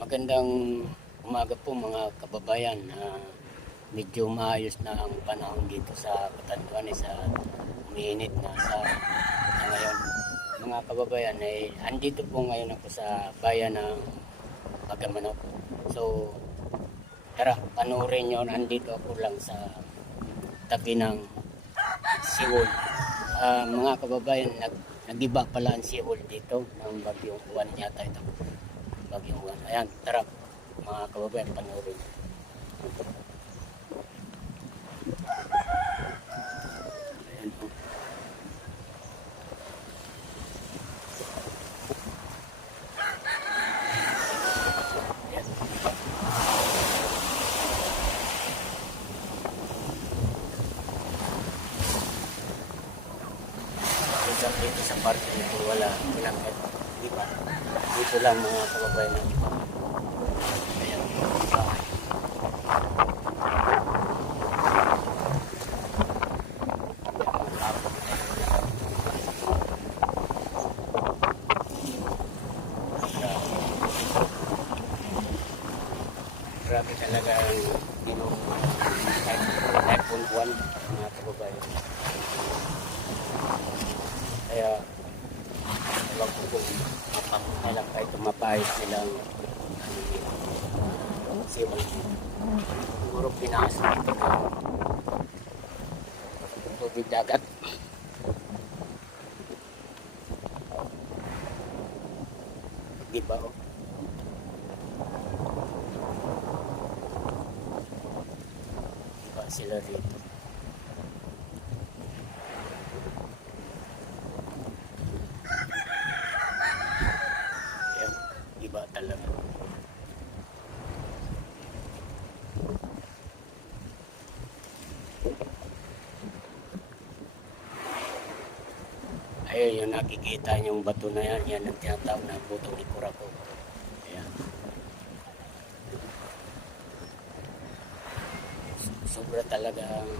Magandang umaga po mga kababayan. Medyo maayos na ang panahon dito sa Catanduanes, umiinit na sa ngayon. Mga kababayan, andito po ngayon ako sa bayan ng Bagamanok. So, tara, panoorin nyo, andito ako lang sa tabi ng Siwol. Mga kababayan, nag-iba pala ang Siwol dito ng Bagyong Juan yata ito. Bagyong Juan. Ayan, tara mga kababayan, panoorin. Ayan po. Ayan. Dito sa park nito wala pinangkat, di ba? Dito lang mga kababayan ng iba. Ayan, bahay. Grabe talaga ang iPhone 1 mga kababayan. Kaya ewan ko kung mapakailan pa ito mapahit nilang siwal. Siguro pinasok ito ng tubig dagat. Diba o? Diba sila rito? Iba talaga. Ayun, yung nakikita niyong bato na yan, yan ang tinatawag na butong ni Kurako. Ayan. Sobra talaga ang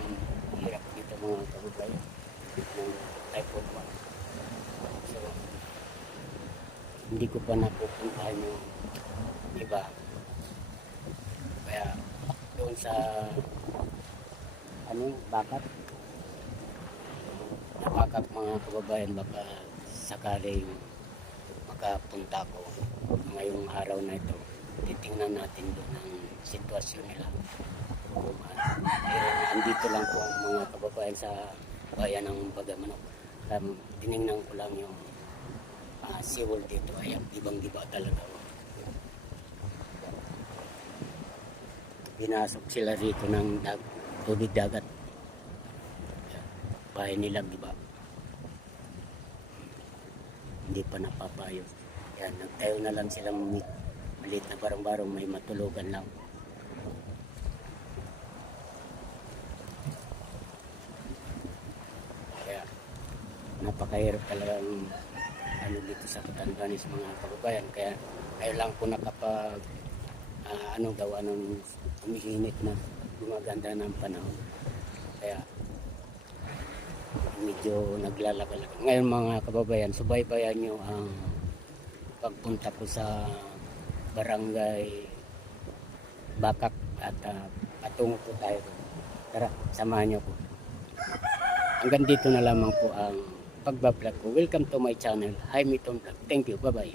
hirap dito mga kababayan ng Typhoon 1. So, hindi ko pa napupuntahan yung iba. Kaya doon sa bakat mga kababayan, baka sakaling makapunta ko ngayong araw na ito, titingnan natin doon ang sitwasyon nila. Andito lang po mga kababayan sa bayan ng Bagamanok. Tinignan ko lang yung Siwol dito. Ayan, ibang-iba talaga. Pinasok sila rito ng tubig dagat. Bahay nila, diba? Hindi pa napapayos. Yan, nagtayo na lang silang maliit na barong-barong, may matulugan lang. Kaya napakahirap talagang dito sa Catanduanes mga kababayan. Kaya ngayon lang po nakapag gawa ng umiinit na gumaganda ng panahon. Kaya medyo naglalakad. Ngayon mga kababayan, subaybayan nyo ang pagpunta ko sa Barangay Bakak at patungo po tayo. Tara, samahan nyo po. Hanggang dito na lamang po ang pagbablog ko. Welcome to my channel, Jaime Ton Vlog. Thank you, bye bye.